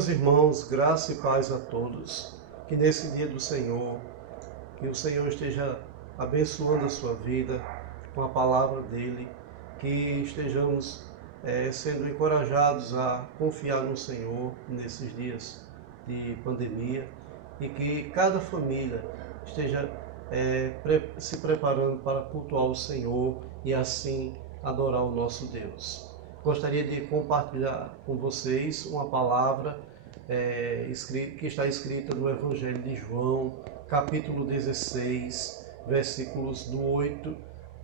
Meus irmãos, graça e paz a todos. Que nesse dia do Senhor, que o Senhor esteja abençoando a sua vida com a palavra dele, que estejamos sendo encorajados a confiar no Senhor nesses dias de pandemia e que cada família esteja se preparando para cultuar o Senhor e assim adorar o nosso Deus. Gostaria de compartilhar com vocês uma palavra que está escrita no Evangelho de João, capítulo 16, versículos do 8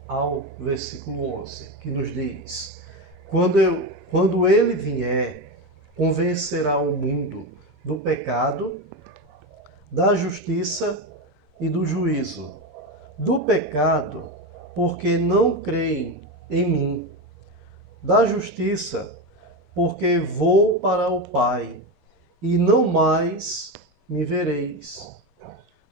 ao versículo 11, que nos diz: Quando ele vier, convencerá o mundo do pecado, da justiça e do juízo. Do pecado, porque não creem em mim. Da justiça, porque vou para o Pai, e não mais me vereis.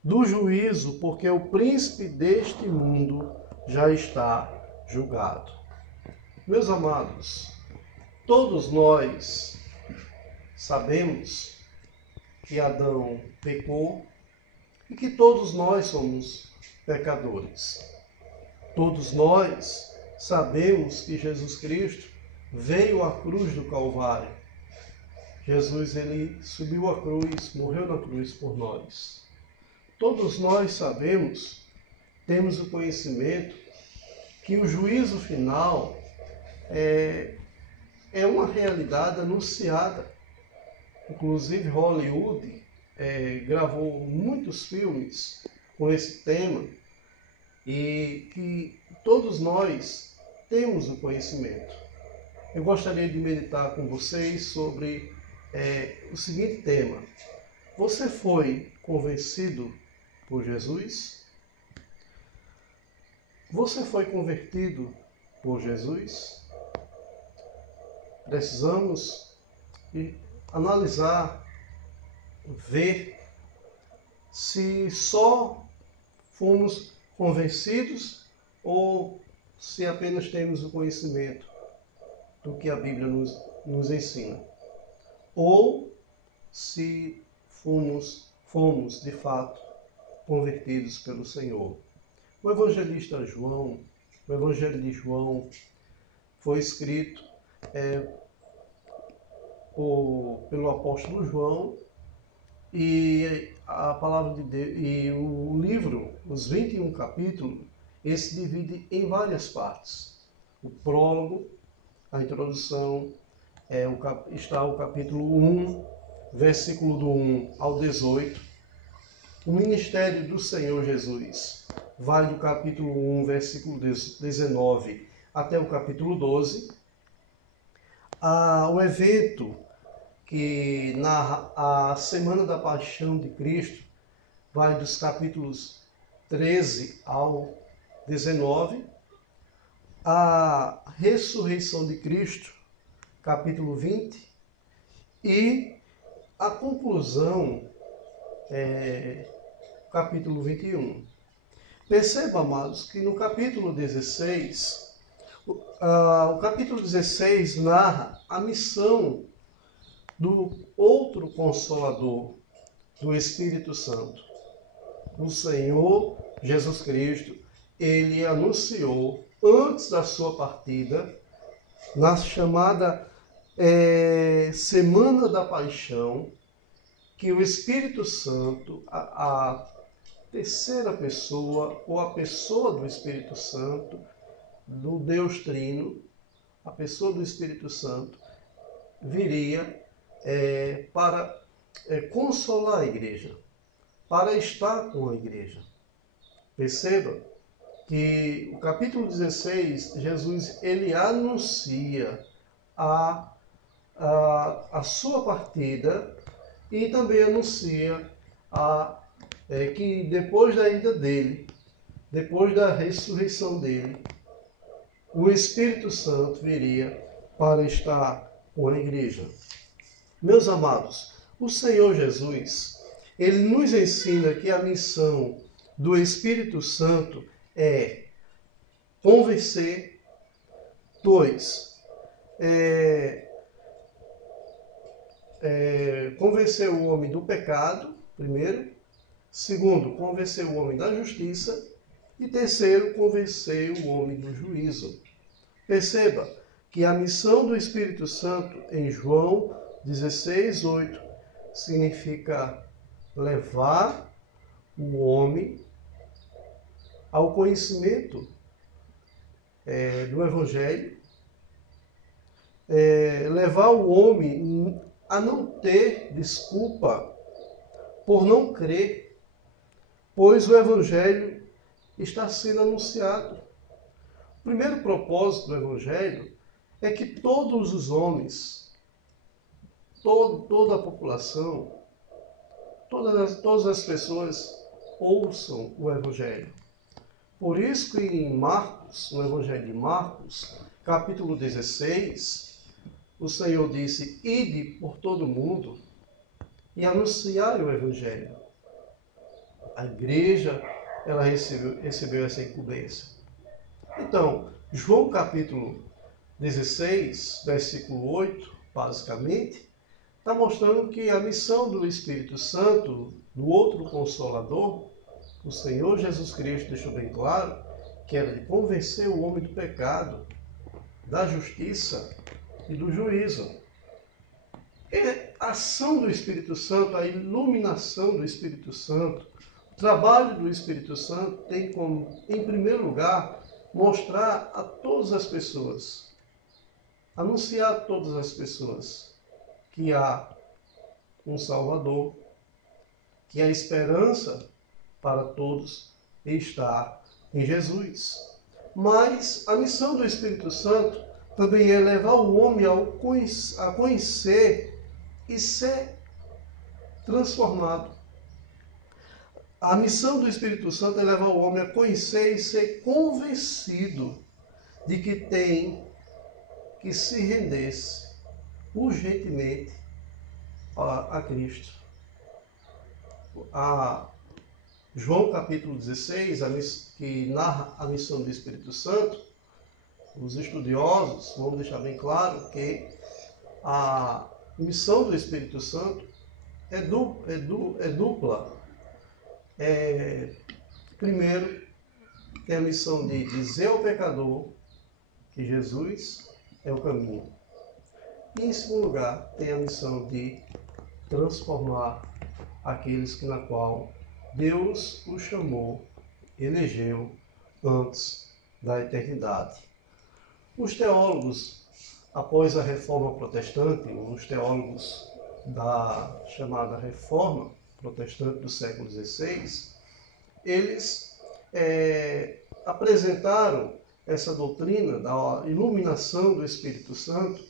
Do juízo, porque o príncipe deste mundo já está julgado. Meus amados, todos nós sabemos que Adão pecou e que todos nós somos pecadores. Todos nós sabemos que Jesus Cristo veio à cruz do Calvário. Jesus, ele subiu à cruz, morreu na cruz por nós. Todos nós sabemos, temos o conhecimento que o juízo final é uma realidade anunciada. Inclusive Hollywood gravou muitos filmes com esse tema e que todos nós temos o conhecimento. Eu gostaria de meditar com vocês sobre o seguinte tema: você foi convencido por Jesus? Você foi convertido por Jesus? Precisamos analisar, ver se só fomos convencidos ou se apenas temos o conhecimento do que a Bíblia nos ensina, ou se fomos de fato convertidos pelo Senhor. O evangelista João, o Evangelho de João foi escrito pelo apóstolo João, e a palavra de Deus, e o livro, os 21 capítulos, esse divide em várias partes. O prólogo, a introdução, está o capítulo 1, versículo do 1 ao 18. O ministério do Senhor Jesus vai do capítulo 1, versículo 19 até o capítulo 12. O evento que narra a Semana da Paixão de Cristo vai dos capítulos 13 ao 19. A ressurreição de Cristo, capítulo 20. E a conclusão, capítulo 21. Perceba, amados, que no capítulo 16, o capítulo 16 narra a missão do outro Consolador, do Espírito Santo. O Senhor Jesus Cristo, ele anunciou antes da sua partida, na chamada Semana da Paixão, que o Espírito Santo, a terceira pessoa, ou a pessoa do Espírito Santo, do Deus Trino, a pessoa do Espírito Santo, viria para consolar a igreja, para estar com a igreja. Perceba que o capítulo 16, Jesus, ele anuncia a sua partida e também anuncia que depois da ida dele, depois da ressurreição dele, o Espírito Santo viria para estar com a igreja. Meus amados, o Senhor Jesus, ele nos ensina que a missão do Espírito Santo é convencer. 2, convencer o homem do pecado, primeiro. Segundo, convencer o homem da justiça. E terceiro, convencer o homem do juízo. Perceba que a missão do Espírito Santo em João 16:8 significa levar o homem ao conhecimento do Evangelho, levar o homem a não ter desculpa por não crer, pois o Evangelho está sendo anunciado. O primeiro propósito do Evangelho é que todos os homens, toda a população, todas as pessoas ouçam o Evangelho. Por isso que em Marcos, no Evangelho de Marcos, capítulo 16, o Senhor disse: ide por todo o mundo e anunciai o Evangelho. A igreja, ela recebeu essa incumbência. Então, João capítulo 16, versículo 8, basicamente, está mostrando que a missão do Espírito Santo, do outro Consolador, o Senhor Jesus Cristo deixou bem claro que era de convencer o homem do pecado, da justiça e do juízo. A ação do Espírito Santo, a iluminação do Espírito Santo, o trabalho do Espírito Santo tem como, em primeiro lugar, mostrar a todas as pessoas, anunciar a todas as pessoas que há um Salvador, que a esperança para todos está em Jesus. Mas a missão do Espírito Santo também é levar o homem a conhecer e ser transformado. A missão do Espírito Santo é levar o homem a conhecer e ser convencido de que tem que se render-se urgentemente a Cristo. João capítulo 16, que narra a missão do Espírito Santo, os estudiosos vão deixar bem claro que a missão do Espírito Santo é dupla. Primeiro, tem a missão de dizer ao pecador que Jesus é o caminho. E, em segundo lugar, tem a missão de transformar aqueles na qual Deus o chamou, elegeu antes da eternidade. Os teólogos, após a Reforma Protestante, os teólogos da chamada Reforma Protestante do século XVI, eles apresentaram essa doutrina da iluminação do Espírito Santo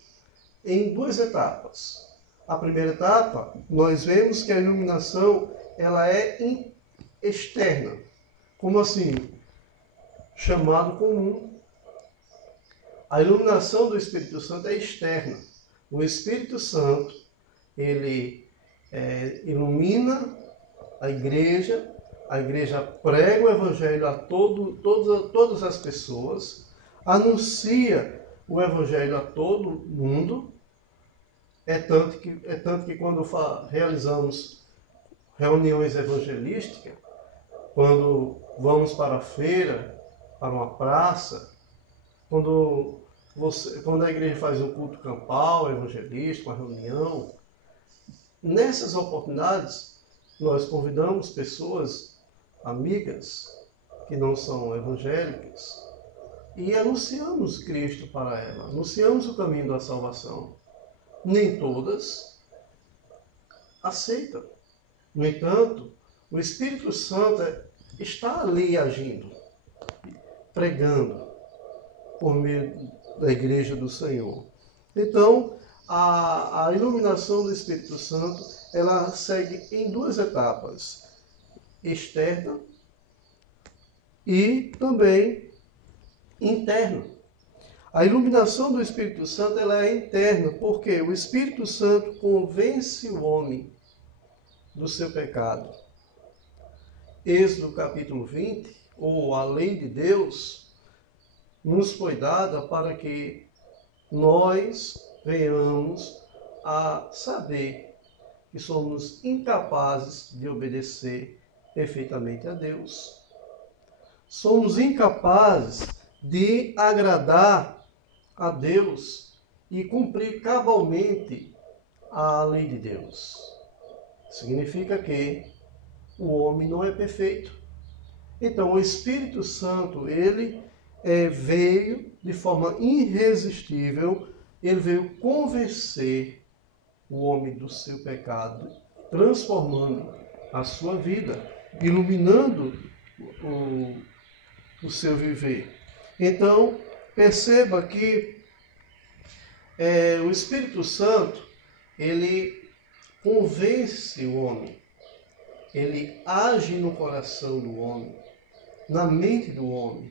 em duas etapas. A primeira etapa, nós vemos que a iluminação ela é externa. Como assim? Chamado comum. A iluminação do Espírito Santo é externa. O Espírito Santo, ele ilumina a igreja prega o Evangelho a todas as pessoas, anuncia o Evangelho a todo mundo. É tanto que quando realizamos reuniões evangelísticas, quando vamos para a feira, para uma praça, quando a igreja faz um culto campal, evangelístico, uma reunião, nessas oportunidades, nós convidamos pessoas amigas que não são evangélicas e anunciamos Cristo para elas, anunciamos o caminho da salvação. Nem todas aceitam. No entanto, o Espírito Santo está ali agindo, pregando por meio da igreja do Senhor. Então, a iluminação do Espírito Santo, ela segue em duas etapas, externa e também interna. A iluminação do Espírito Santo ela é interna, porque o Espírito Santo convence o homem do seu pecado. Êxodo capítulo 20, ou a lei de Deus, nos foi dada para que nós venhamos a saber que somos incapazes de obedecer perfeitamente a Deus. Somos incapazes de agradar a Deus e cumprir cabalmente a lei de Deus. Significa que o homem não é perfeito. Então, o Espírito Santo, ele veio de forma irresistível, ele veio convencer o homem do seu pecado, transformando a sua vida, iluminando o seu viver. Então, perceba que o Espírito Santo, ele convence o homem, ele age no coração do homem, na mente do homem,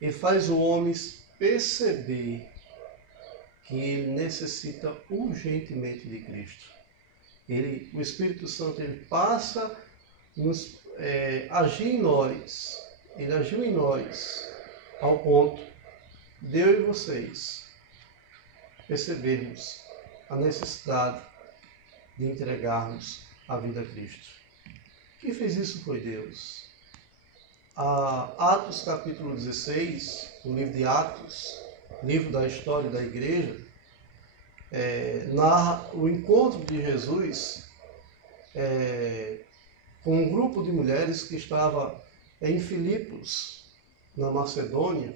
e faz o homem perceber que ele necessita urgentemente de Cristo. O Espírito Santo, ele passa a agir em nós. Ele agiu em nós ao ponto de eu e vocês percebermos a necessidade de entregarmos a vida a Cristo. Quem fez isso foi Deus. Atos capítulo 16, o livro de Atos, livro da história da igreja, narra o encontro de Jesus com um grupo de mulheres que estava em Filipos, na Macedônia,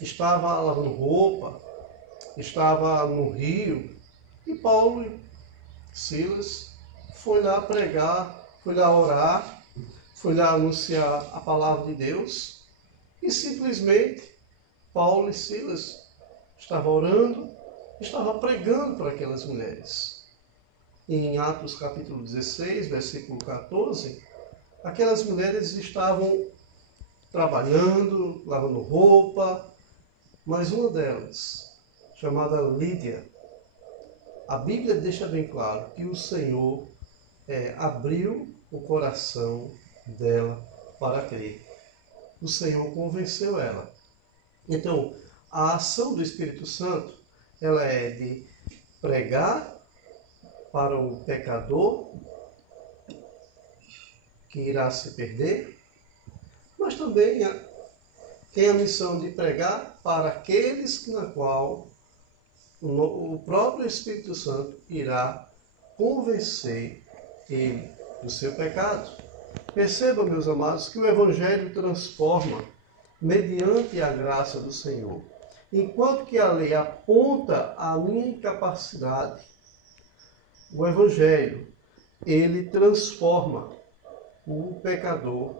estava lavando roupa, estava no rio, e Paulo e Silas foi lá pregar, foi lá orar, foi lá anunciar a palavra de Deus, e simplesmente Paulo e Silas estavam orando, estavam pregando para aquelas mulheres. Em Atos capítulo 16, versículo 14, aquelas mulheres estavam trabalhando, lavando roupa, mas uma delas, chamada Lídia, a Bíblia deixa bem claro que o Senhor abriu o coração dela para crer. O Senhor convenceu ela. Então, a ação do Espírito Santo, ela é de pregar para o pecador que irá se perder, mas também tem a missão de pregar para aqueles na qual o próprio Espírito Santo irá convencer ele do seu pecado. Perceba, meus amados, que o Evangelho transforma mediante a graça do Senhor. Enquanto que a lei aponta a minha incapacidade, o Evangelho, ele transforma o pecador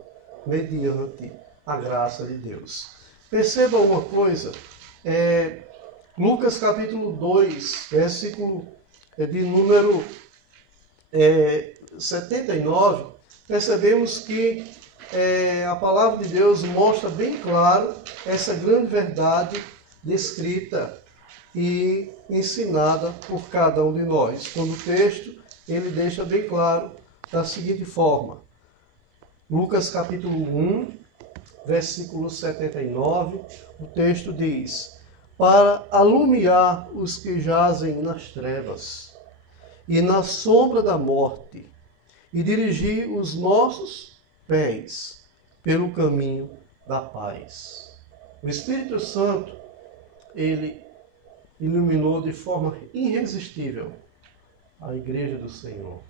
mediante a graça de Deus. Perceba uma coisa, Lucas capítulo 2, versículo de número 79, percebemos que a palavra de Deus mostra bem claro essa grande verdade descrita e ensinada por cada um de nós. Quando o texto ele deixa bem claro da seguinte forma: Lucas capítulo 1, versículo 79, o texto diz: para alumiar os que jazem nas trevas e na sombra da morte, e dirigir os nossos pés pelo caminho da paz. O Espírito Santo, ele iluminou de forma irresistível a igreja do Senhor.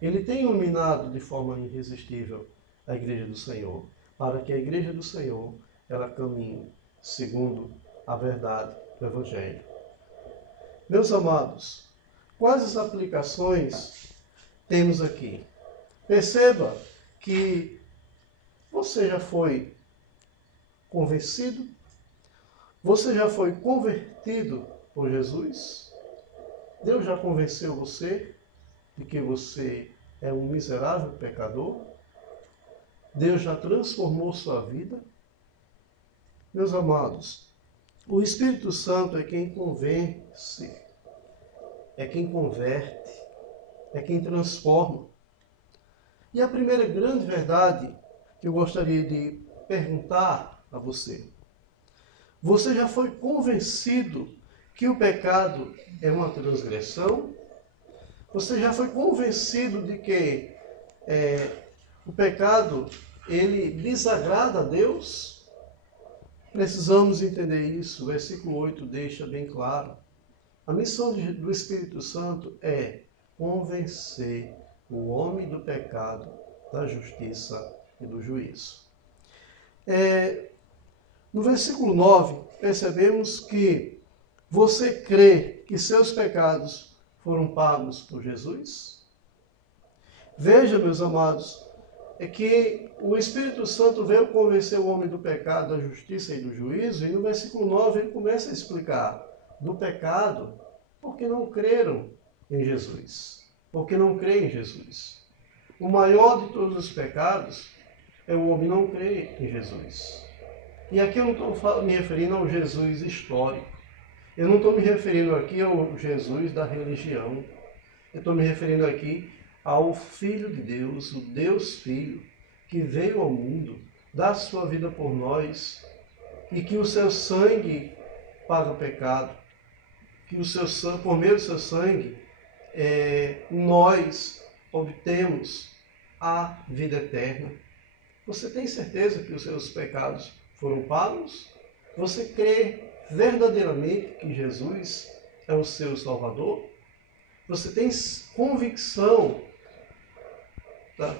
Ele tem iluminado de forma irresistível a igreja do Senhor, para que a igreja do Senhor, ela caminhe segundo a verdade do Evangelho. Meus amados, quais as aplicações temos aqui? Perceba que você já foi convencido, você já foi convertido por Jesus. Deus já convenceu você de que você é um miserável pecador. Deus já transformou sua vida. Meus amados, o Espírito Santo é quem convence, é quem converte, é quem transforma. E a primeira grande verdade que eu gostaria de perguntar a você: você já foi convencido que o pecado é uma transgressão? Você já foi convencido de que o pecado, ele desagrada a Deus? Precisamos entender isso. O versículo 8 deixa bem claro. A missão do Espírito Santo é convencer o homem do pecado, da justiça e do juízo. No versículo 9, percebemos que você crê que seus pecados foram pagos por Jesus? Veja, meus amados, é que o Espírito Santo veio convencer o homem do pecado, da justiça e do juízo, e no versículo 9 ele começa a explicar do pecado porque não creram em Jesus. Porque não creem em Jesus. O maior de todos os pecados é o homem não crer em Jesus. E aqui eu não estou me referindo ao Jesus histórico. Eu não estou me referindo aqui ao Jesus da religião. Eu estou me referindo aqui ao Filho de Deus, o Deus Filho, que veio ao mundo, dá sua vida por nós, e que o seu sangue paga o pecado, que o seu sangue, por meio do seu sangue, nós obtemos a vida eterna. Você tem certeza que os seus pecados foram pagos? Você crê verdadeiramente que Jesus é o seu Salvador? Você tem convicção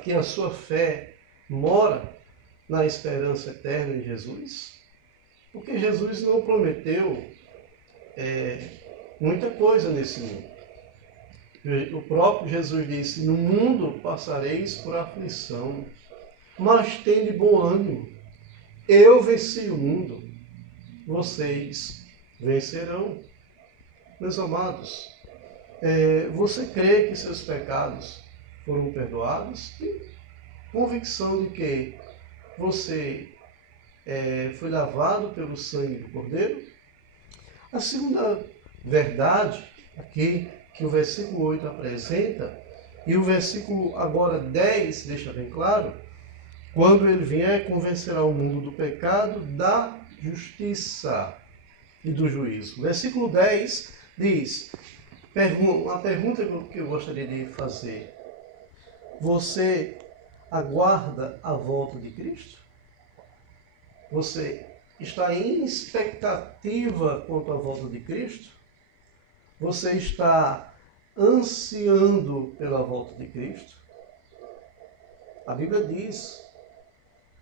que a sua fé mora na esperança eterna em Jesus? Porque Jesus não prometeu muita coisa nesse mundo. O próprio Jesus disse: no mundo passareis por aflição, mas tende bom ânimo. Eu venci o mundo, vocês vencerão. Meus amados, você crê que seus pecados foram perdoados? Tem convicção de que você foi lavado pelo sangue do Cordeiro? A segunda verdade aqui que o versículo 8 apresenta, e o versículo agora 10 deixa bem claro: quando ele vier, convencerá o mundo do pecado, da justiça e do juízo. O versículo 10 diz, uma pergunta que eu gostaria de fazer: você aguarda a volta de Cristo? Você está em expectativa quanto à volta de Cristo? Você está ansiando pela volta de Cristo? A Bíblia diz: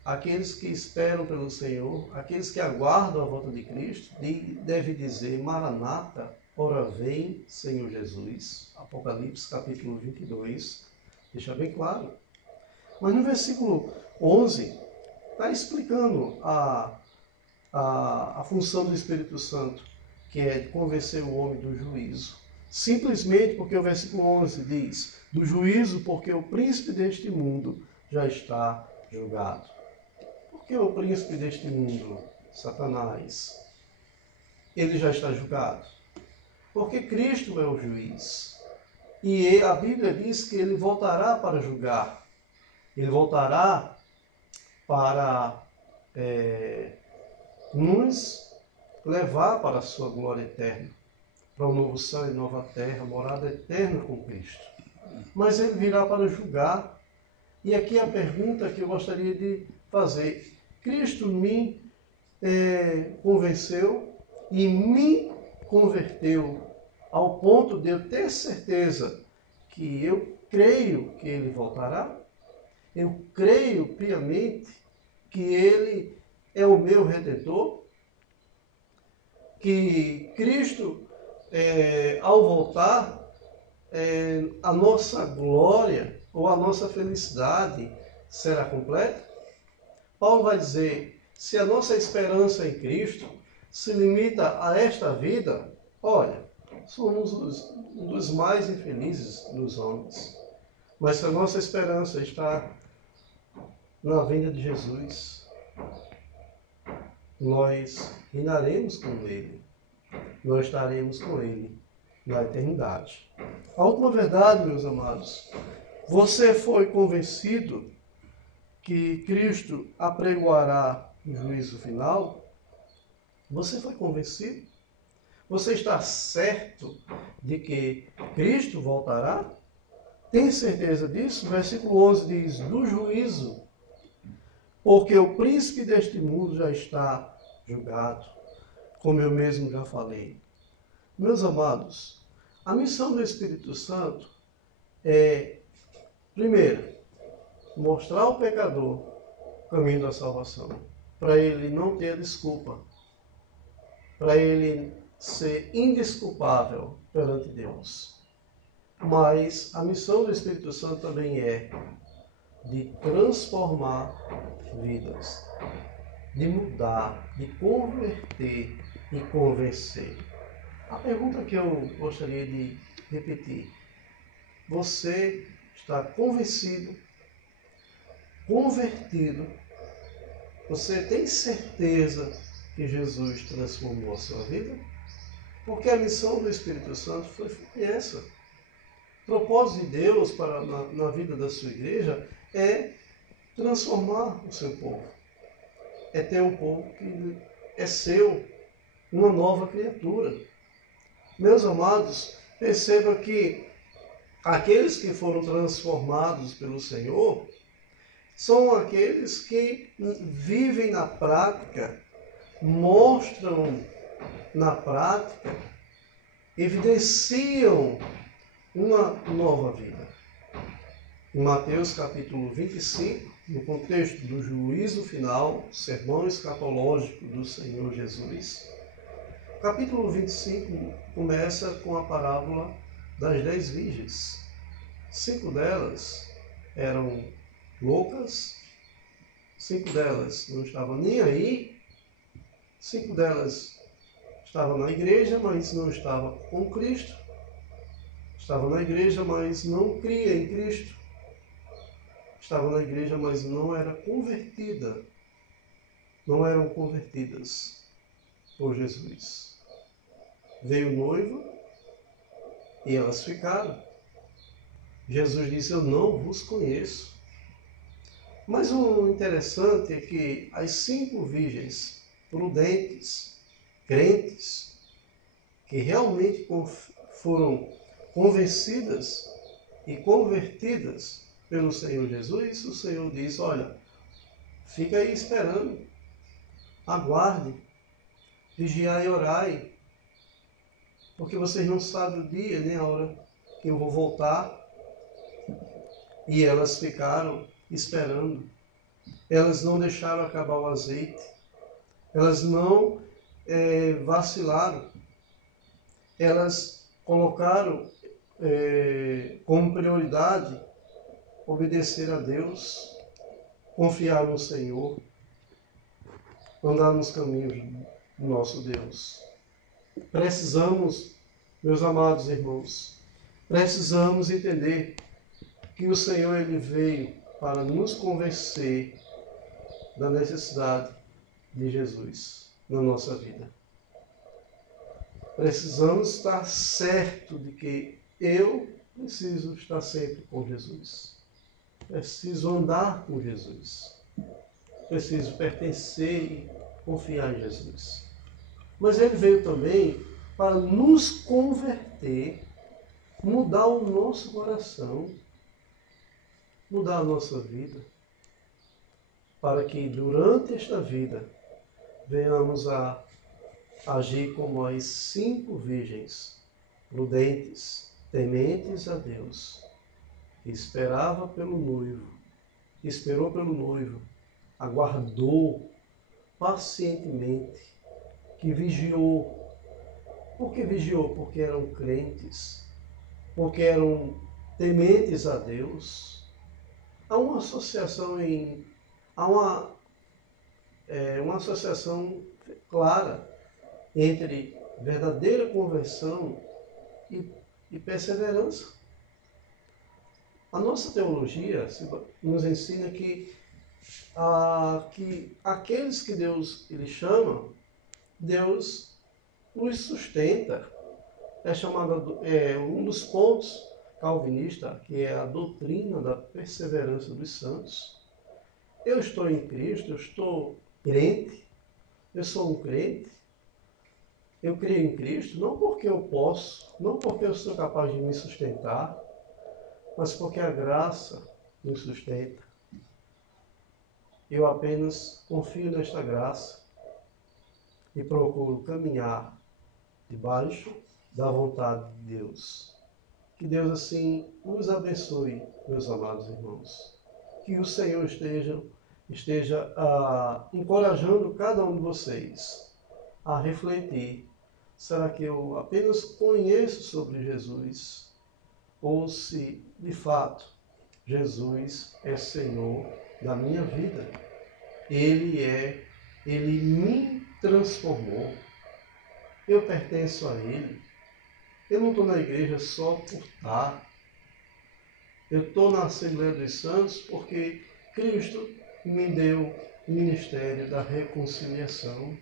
aqueles que esperam pelo Senhor, aqueles que aguardam a volta de Cristo, deve dizer: Maranata, ora vem, Senhor Jesus. Apocalipse capítulo 22, deixa bem claro. Mas no versículo 11, está explicando a função do Espírito Santo, que é de convencer o homem do juízo. Simplesmente porque o versículo 11 diz: do juízo, porque o príncipe deste mundo já está julgado. Por que o príncipe deste mundo, Satanás, ele já está julgado? Porque Cristo é o juiz. E a Bíblia diz que ele voltará para julgar. Ele voltará para nos levar para a sua glória eterna, para o novo céu e nova terra, morada eterna com Cristo. Mas ele virá para julgar. E aqui a pergunta que eu gostaria de fazer: Cristo me convenceu e me converteu ao ponto de eu ter certeza que eu creio que ele voltará? Eu creio piamente que ele é o meu Redentor? Que Cristo, ao voltar, a nossa glória ou a nossa felicidade será completa? Paulo vai dizer: se a nossa esperança em Cristo se limita a esta vida, olha, somos um dos mais infelizes dos homens. Mas se a nossa esperança está na vinda de Jesus, nós reinaremos com Ele. Nós estaremos com Ele na eternidade. A última verdade, meus amados: você foi convencido que Cristo apregoará o juízo final? Você foi convencido? Você está certo de que Cristo voltará? Tem certeza disso? Versículo 11 diz, do juízo, porque o príncipe deste mundo já está julgado, como eu mesmo já falei. Meus amados, a missão do Espírito Santo é, primeiro, mostrar ao pecador o caminho da salvação, para ele não ter desculpa, para ele ser indesculpável perante Deus. Mas a missão do Espírito Santo também é de transformar vidas, de mudar, de converter e convencer. A pergunta que eu gostaria de repetir: você está convencido, convertido? Você tem certeza que Jesus transformou a sua vida? Porque a missão do Espírito Santo foi essa. O propósito de Deus na vida da sua igreja é transformar o seu povo. É ter um povo que é seu, uma nova criatura. Meus amados, perceba que aqueles que foram transformados pelo Senhor são aqueles que vivem na prática, mostram na prática, evidenciam uma nova vida. Em Mateus capítulo 25, no contexto do juízo final, sermão escatológico do Senhor Jesus, capítulo 25 começa com a parábola das 10 virgens. 5 delas eram loucas, 5 delas não estavam nem aí, 5 delas estavam na igreja, mas não estavam com Cristo, estavam na igreja, mas não cria em Cristo, estavam na igreja, mas não era convertida, não eram convertidas por Jesus. Veio o noivo e elas ficaram. Jesus disse, eu não vos conheço. Mas o interessante é que as 5 virgens prudentes, crentes, que realmente foram convencidas e convertidas pelo Senhor Jesus, o Senhor diz, olha, fica aí esperando, aguarde, vigiai e orai, porque vocês não sabem o dia nem a hora que eu vou voltar. E elas ficaram esperando. Elas não deixaram acabar o azeite. Elas não vacilaram. Elas colocaram como prioridade obedecer a Deus, confiar no Senhor, andar nos caminhos do nosso Deus. Precisamos, meus amados irmãos, precisamos entender que o Senhor ele veio para nos convencer da necessidade de Jesus na nossa vida. Precisamos estar certo de que eu preciso estar sempre com Jesus. Preciso andar com Jesus. Preciso pertencer e confiar em Jesus. Mas ele veio também para nos converter, mudar o nosso coração, mudar a nossa vida, para que durante esta vida venhamos a agir como as 5 virgens prudentes, tementes a Deus, que esperava pelo noivo, que esperou pelo noivo, aguardou pacientemente, que vigiou. Por que vigiou? Porque eram crentes, porque eram tementes a Deus. Há uma associação uma associação clara entre verdadeira conversão e perseverança. A nossa teologia nos ensina que aqueles que Deus ele chama, Deus os sustenta. É chamado um dos pontos calvinista, que é a doutrina da perseverança dos santos. Eu estou em Cristo, eu estou crente, eu sou um crente, eu creio em Cristo, não porque eu posso, não porque eu sou capaz de me sustentar, mas porque a graça nos sustenta. Eu apenas confio nesta graça e procuro caminhar debaixo da vontade de Deus. Que Deus assim nos abençoe, meus amados irmãos. Que o Senhor esteja encorajando cada um de vocês a refletir. Será que eu apenas conheço sobre Jesus? Ou se, de fato, Jesus é Senhor da minha vida? Ele me transformou. Eu pertenço a Ele. Eu não estou na igreja só por estar. Eu estou na Assembleia dos Santos porque Cristo me deu o ministério da reconciliação.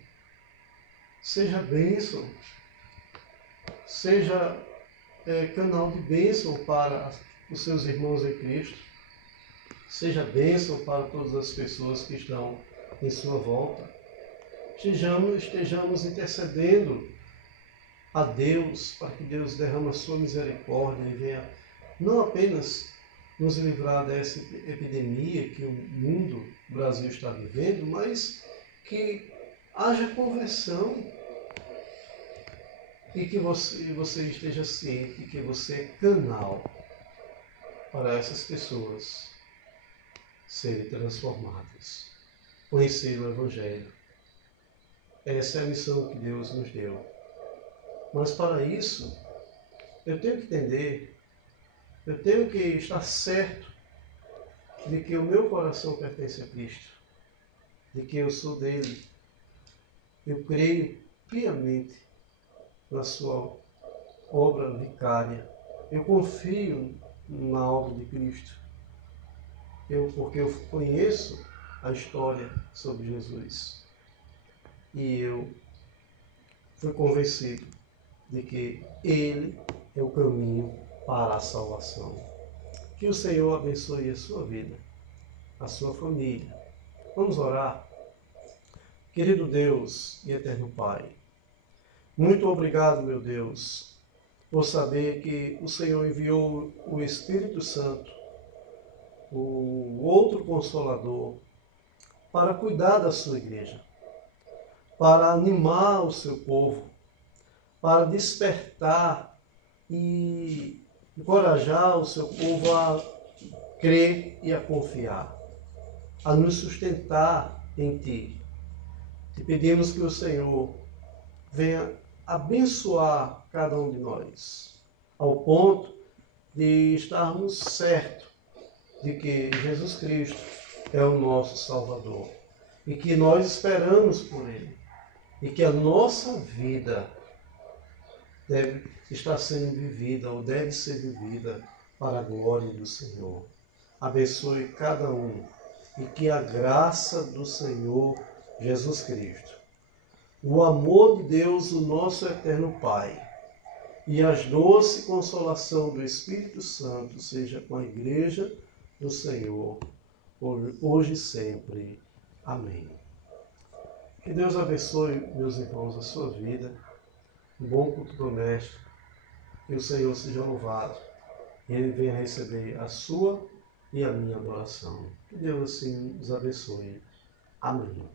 Seja bênção. Seja canal de bênção para os seus irmãos em Cristo. Seja bênção para todas as pessoas que estão em sua volta. Estejamos intercedendo a Deus para que Deus derrame a sua misericórdia e venha não apenas nos livrar dessa epidemia que o mundo, o Brasil está vivendo, mas que haja conversão e que você esteja ciente que você é canal para essas pessoas serem transformadas, conhecer o Evangelho. Essa é a missão que Deus nos deu. Mas para isso, eu tenho que entender, eu tenho que estar certo de que o meu coração pertence a Cristo, de que eu sou dele. Eu creio piamente na sua obra vicária. Eu confio na obra de Cristo. Porque eu conheço a história sobre Jesus. E eu fui convencido de que Ele é o caminho para a salvação. Que o Senhor abençoe a sua vida, a sua família. Vamos orar. Querido Deus e eterno Pai, muito obrigado, meu Deus, por saber que o Senhor enviou o Espírito Santo, o outro Consolador, para cuidar da sua igreja, para animar o seu povo, para despertar e encorajar o seu povo a crer e a confiar, a nos sustentar em Ti. Te pedimos que o Senhor venha abençoar cada um de nós, ao ponto de estarmos certos de que Jesus Cristo é o nosso Salvador e que nós esperamos por Ele e que a nossa vida deve estar sendo vivida ou deve ser vivida para a glória do Senhor. Abençoe cada um e que a graça do Senhor Jesus Cristo, o amor de Deus, o nosso eterno Pai, e a doce consolação do Espírito Santo seja com a igreja do Senhor, hoje e sempre. Amém. Que Deus abençoe, meus irmãos, a sua vida, um bom culto doméstico, que o Senhor seja louvado e Ele venha receber a sua e a minha adoração. Que Deus assim nos abençoe. Amém.